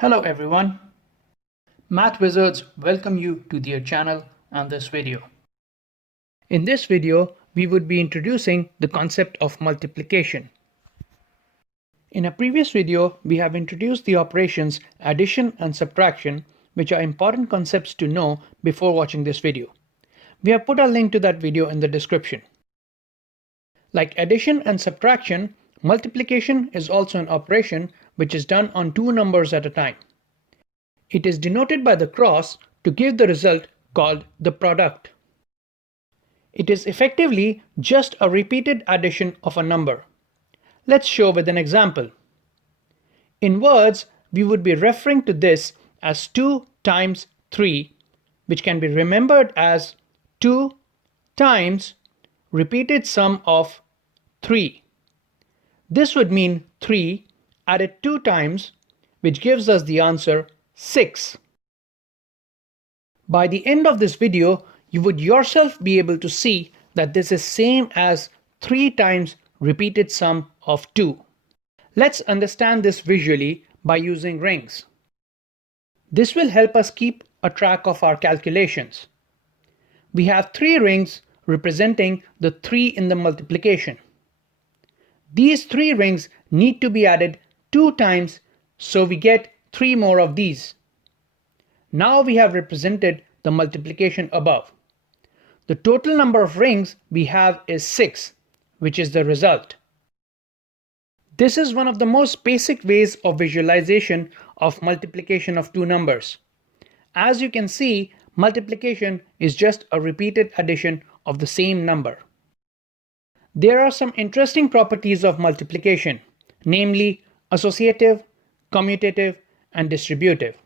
Hello everyone. Math Wizards welcome you to their channel and this video. In this video, we would be introducing the concept of multiplication. In a previous video, we have introduced the operations addition and subtraction, which are important concepts to know before watching this video. We have put a link to that video in the description. Like addition and subtraction, multiplication is also an operation which is done on two numbers at a time. It is denoted by the cross to give the result called the product. It is effectively just a repeated addition of a number. Let's show with an example. In words, we would be referring to this as 2 times 3, which can be remembered as 2 times repeated sum of 3. This would mean 3 added 2 times, which gives us the answer 6. By the end of this video, you would yourself be able to see that this is same as 3 times repeated sum of 2. Let's understand this visually by using rings. This will help us keep a track of our calculations. We have 3 rings representing the 3 in the multiplication. These 3 rings need to be added 2 times, so we get 3 more of these. Now we have represented the multiplication above. The total number of rings we have is 6, which is the result. This is one of the most basic ways of visualization of multiplication of two numbers. As you can see, multiplication is just a repeated addition of the same number. There are some interesting properties of multiplication, namely associative, commutative, and distributive.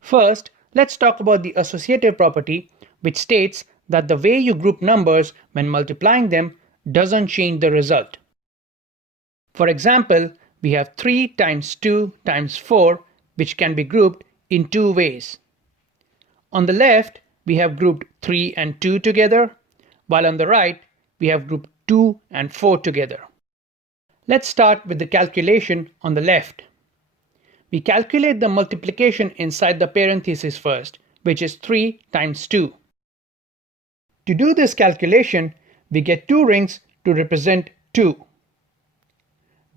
First, let's talk about the associative property, which states that the way you group numbers when multiplying them doesn't change the result. For example, we have 3 times 2 times 4, which can be grouped in two ways. On the left, we have grouped 3 and 2 together, while on the right, we have grouped 2 and 4 together. Let's start with the calculation on the left. We calculate the multiplication inside the parenthesis first, which is 3 times 2. To do this calculation, we get 2 rings to represent 2.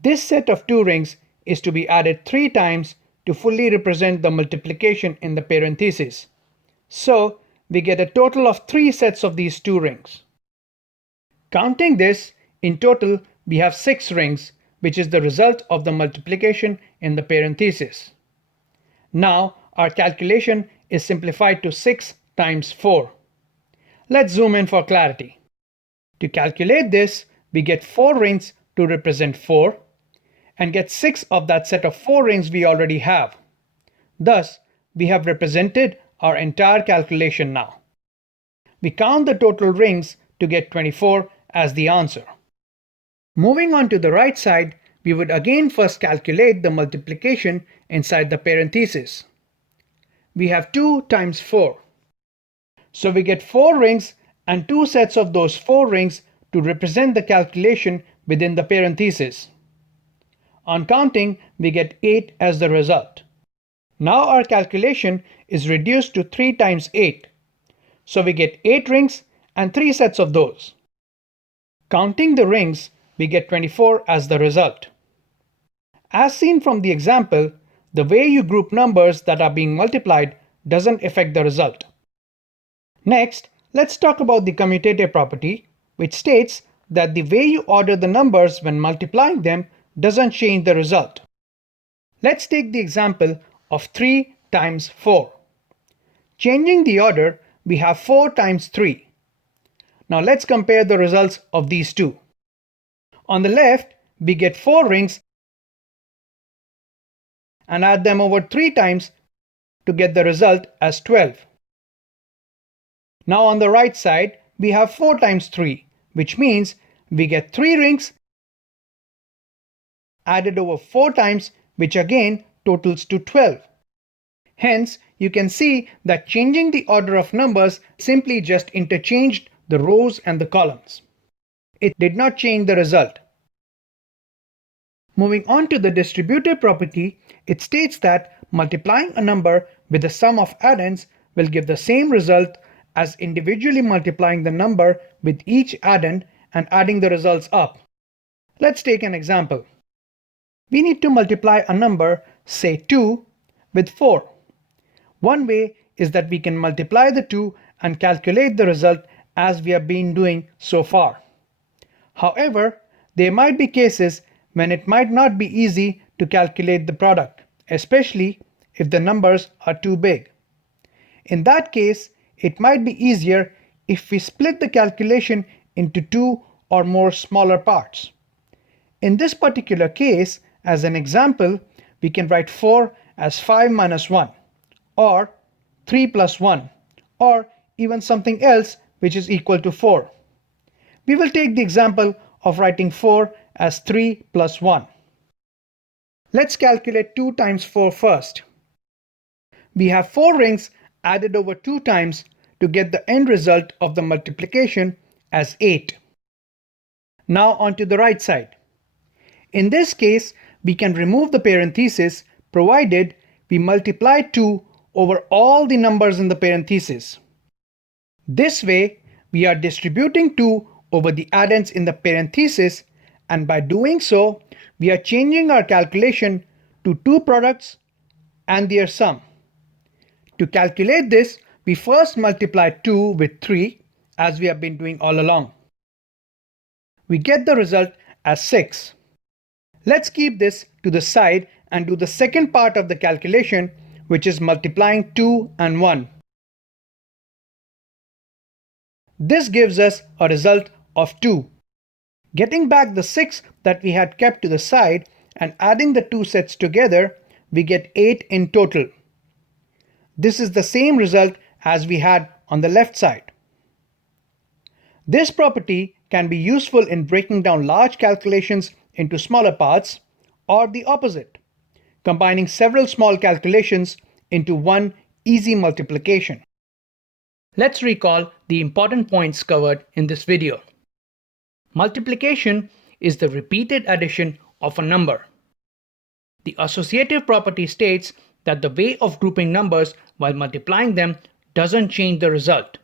This set of 2 rings is to be added 3 times to fully represent the multiplication in the parenthesis. So, we get a total of 3 sets of these 2 rings. Counting this, in total, we have 6 rings, which is the result of the multiplication in the parenthesis. Now, our calculation is simplified to 6 times 4. Let's zoom in for clarity. To calculate this, we get 4 rings to represent 4 and get 6 of that set of 4 rings we already have. Thus, we have represented our entire calculation now. We count the total rings to get 24 as the answer. Moving on to the right side, we would again first calculate the multiplication inside the parenthesis. We have 2 times 4. So we get 4 rings and 2 sets of those 4 rings to represent the calculation within the parenthesis. On counting, we get 8 as the result. Now our calculation is reduced to 3 times 8. So we get 8 rings and 3 sets of those. Counting the rings, we get 24 as the result. As seen from the example, the way you group numbers that are being multiplied doesn't affect the result. Next, let's talk about the commutative property, which states that the way you order the numbers when multiplying them doesn't change the result. Let's take the example of 3 times 4. Changing the order, we have 4 times 3. Now let's compare the results of these two. On the left, we get 4 rings and add them over 3 times to get the result as 12. Now on the right side, we have 4 times 3, which means we get 3 rings added over 4 times, which again totals to 12. Hence, you can see that changing the order of numbers simply just interchanged the rows and the columns. It did not change the result. Moving on to the distributive property, It states that multiplying a number with the sum of addends will give the same result as individually multiplying the number with each addend and adding the results up. Let's take an example. We need to multiply a number, say 2, with 4. One way is that we can multiply the 2 and calculate the result as we have been doing so far. However, there might be cases when it might not be easy to calculate the product, especially if the numbers are too big. In that case, it might be easier if we split the calculation into 2 or more smaller parts. In this particular case, as an example, we can write 4 as 5 minus 1, or 3 plus 1, or even something else which is equal to 4. We will take the example of writing 4 as 3 plus 1. Let's calculate 2 times 4 first. We have 4 rings added over 2 times to get the end result of the multiplication as 8. Now onto the right side. In this case, we can remove the parenthesis provided we multiply 2 over all the numbers in the parenthesis. This way, we are distributing 2 over the addends in the parenthesis, and by doing so, we are changing our calculation to 2 products and their sum. To calculate this, we first multiply 2 with 3, as we have been doing all along. We get the result as 6. Let's keep this to the side and do the second part of the calculation, which is multiplying 2 and 1. This gives us a result of 2. Getting back the 6 that we had kept to the side and adding the 2 sets together, we get 8 in total. This is the same result as we had on the left side. This property can be useful in breaking down large calculations into smaller parts, or the opposite, combining several small calculations into one easy multiplication. Let's recall the important points covered in this video. Multiplication is the repeated addition of a number. The associative property states that the way of grouping numbers while multiplying them doesn't change the result.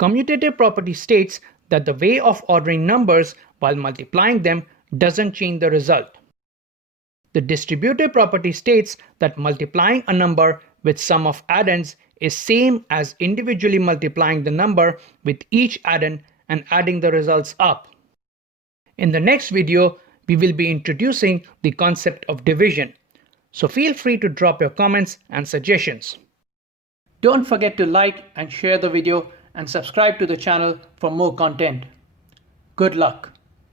Commutative property states that the way of ordering numbers while multiplying them doesn't change the result. The distributive property states that multiplying a number with sum of addends is same as individually multiplying the number with each addend and adding the results up. In the next video, we will be introducing the concept of division, so feel free to drop your comments and suggestions. Don't forget to like and share the video and subscribe to the channel for more content. Good luck!